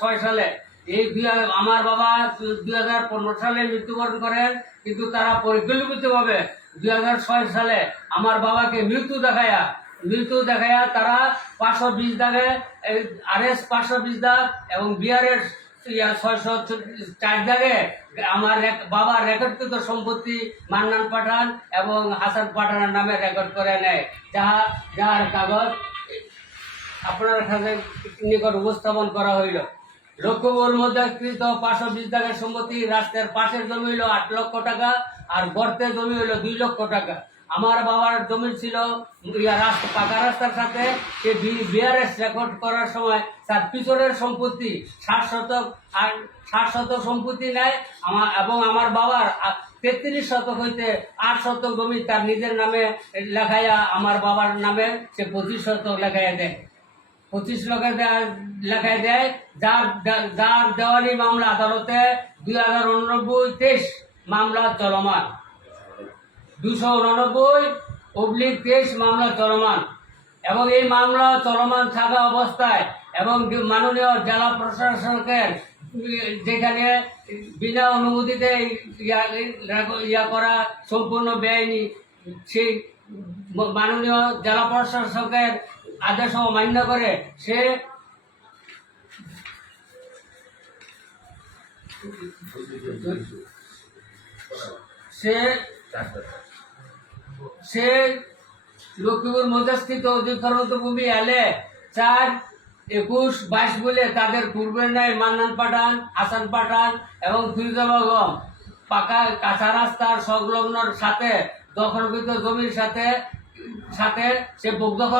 ছয় সালে। এই আমার বাবা দুই হাজার পনেরো সালে মৃত্যুবরণ করেন, কিন্তু তারা পরিকল্পিতভাবে দুই ছয় সালে আমার বাবাকে মৃত্যু দেখায়া মৃত্যু দেখায়া তারা পাঁচশো বিশ দাগে আর এস পাঁচশো বিশ দাগ এবং বিআরএস ছয়শো চার দাগে আমার বাবার রেকর্ডকৃত সম্পত্তি মান্নান পাঠান এবং হাসান পাঠানের নামে রেকর্ড করে নেয়, যাহা, যাহার কাগজ আপনার কাছে নিকট উপস্থাপন করা হইল। লক্ষ্যবর মধ্যে কৃত পাঁচশো বিশ টাকার সম্পত্তি রাস্তার পাশের জমি হইল আট লক্ষ টাকা, আর গর্তের জমি হইল দুই লক্ষ টাকা। আমার বাবার জমি ছিল পাকা রাস্তার সাথে সে বিআরএস রেকর্ড করার সময় তার পিছনের সম্পত্তি ষাট শতক, আর ষাট শতক সম্পত্তি নেয় আমার, এবং আমার বাবার তেত্রিশ শতক হইতে আট শতক জমি তার নিজের নামে লেখাইয়া আমার বাবার নামে সে পঁচিশ শতক লেখাইয়া দেয়। পঁচিশ লক্ষে লেখায় দেয়, যার যার দেওয়ানি মামলা আদালতে দুই হাজার উননব্বই তেইশ মামলা চলমান। দুশো উননব্বই অবলিক তেইশ মামলা চলমান এবং এই মামলা চলমান থাকা অবস্থায় এবং মাননীয় জেলা প্রশাসকের, যেখানে বিনা অনুমতিতে ইয়া করা সম্পূর্ণ বেআইনি, সেই মাননীয় জেলা প্রশাসকের আদেশ অমান্য করে, সে সে সে লক্ষ্মীপুর মধ্যস্থিত অধিকরণত ভূমি এলে চার একুশ বাইশ বলে তাদের পূর্বের ন্যায় মান্নান পাঠান হাসান পাঠান এবং ফিরোজা বেগম পাকা কাঁচা রাস্তার সংলগ্নর সাথে দখলকৃত জমির সাথে সাথে সে দখল